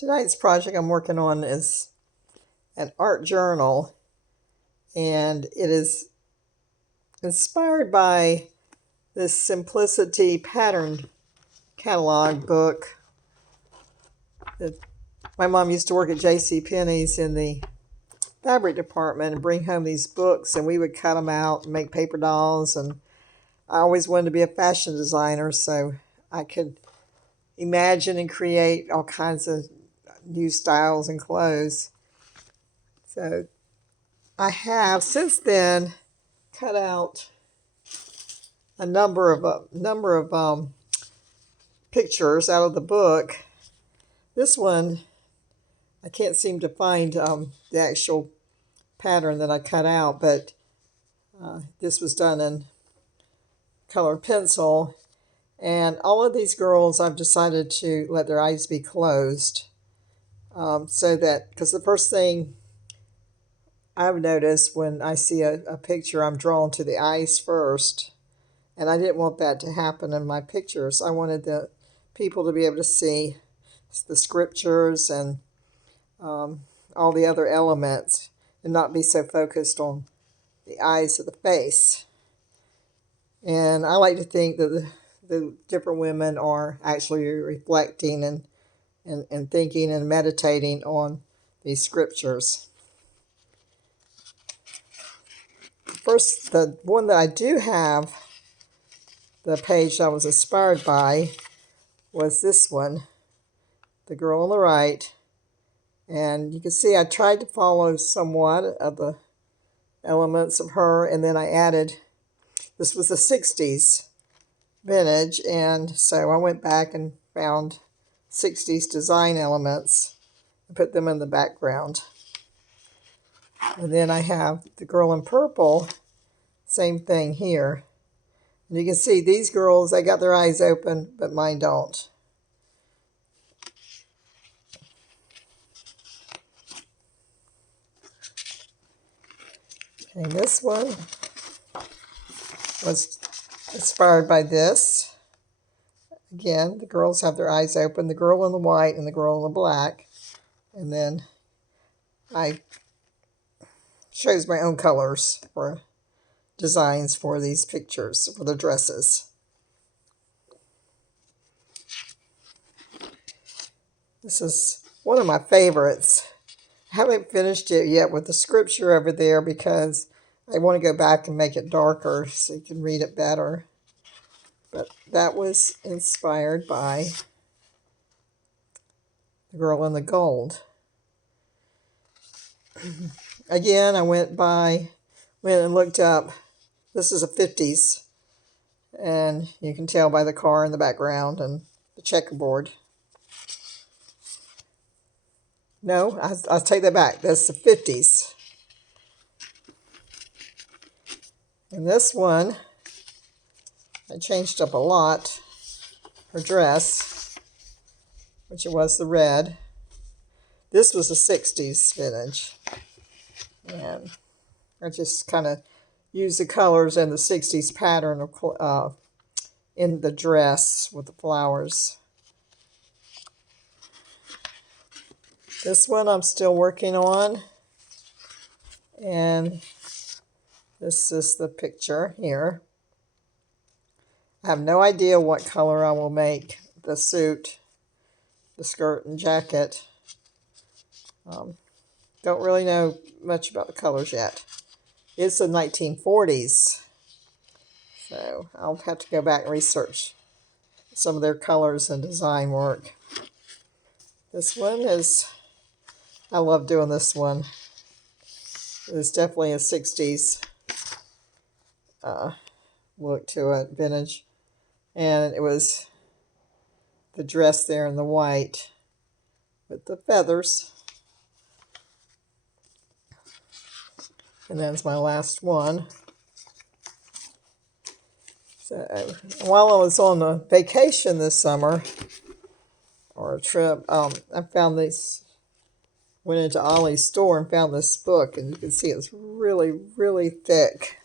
Tonight's project I'm working on is an art journal, and it is inspired by this Simplicity Pattern Catalog book. My mom used to work at JCPenney's in the fabric department and bring home these books, and we would cut them out and make paper dolls. And I always wanted to be a fashion designer, so I could imagine and create all kinds of new styles and clothes. So I have since then cut out a number of pictures out of the book. This one, I can't seem to find the actual pattern that I cut out, but this was done in colored pencil. And all of these girls, I've decided to let their eyes be closed, so that, because the first thing I've noticed when I see a picture, I'm drawn to the eyes first. And I didn't want that to happen in my pictures. I wanted the people to be able to see the scriptures and all the other elements and not be so focused on the eyes of the face. And I like to think that the different women are actually reflecting and thinking and meditating on these scriptures. First, the one that I do have, the page I was inspired by, was this one, the girl on the right. And you can see I tried to follow somewhat of the elements of her, and then I added, this was the 60s vintage, and so I went back and found 60s design elements and put them in the background. And then I have the girl in purple, same thing here. And you can see these girls, they got their eyes open, but mine don't. And this one was inspired by this. Again, the girls have their eyes open, the girl in the white and the girl in the black. And then I chose my own colors for designs for these pictures, for the dresses. This is one of my favorites. I haven't finished it yet with the scripture over there because I want to go back and make it darker so you can read it better. But that was inspired by the girl in the gold. Again, I went and looked up. This is a 50s, and you can tell by the car in the background and the checkerboard. No, I'll take that back. That's the 50s. And this one, I changed up a lot. Her dress, which it was the red. This was the 60s vintage. And I just kind of used the colors and the 60s pattern of in the dress with the flowers. This one I'm still working on, and this is the picture here. I have no idea what color I will make the suit, the skirt and jacket. Don't really know much about the colors yet. It's the 1940s, so I'll have to go back and research some of their colors and design work. This one is, I love doing this one. It's definitely a 60s look to it, vintage. And it was the dress there in the white with the feathers. And that's my last one. So while I was on a vacation this summer, or a trip, I found this, went into Ollie's store and found this book, and you can see it's really, really thick.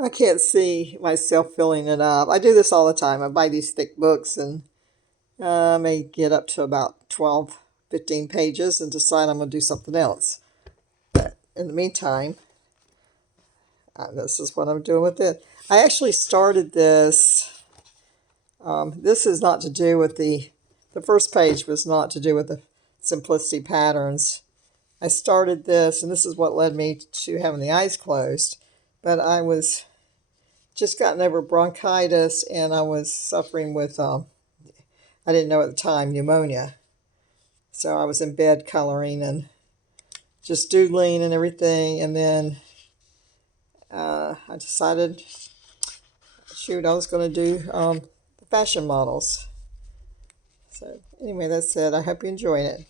I can't see myself filling it up. I do this all the time. I buy these thick books, and I may get up to about 12 15 pages and decide I'm going to do something else. But in the meantime, this is what I'm doing with it. I actually started this. This is not to do with the first page was not to do with the Simplicity Patterns. I started this, and this is what led me to having the eyes closed. But I was just gotten over bronchitis, and I was suffering with, I didn't know at the time, pneumonia. So I was in bed coloring and just doodling and everything. And then I decided, shoot, I was going to do the fashion models. So anyway, that's it. I hope you enjoyed it.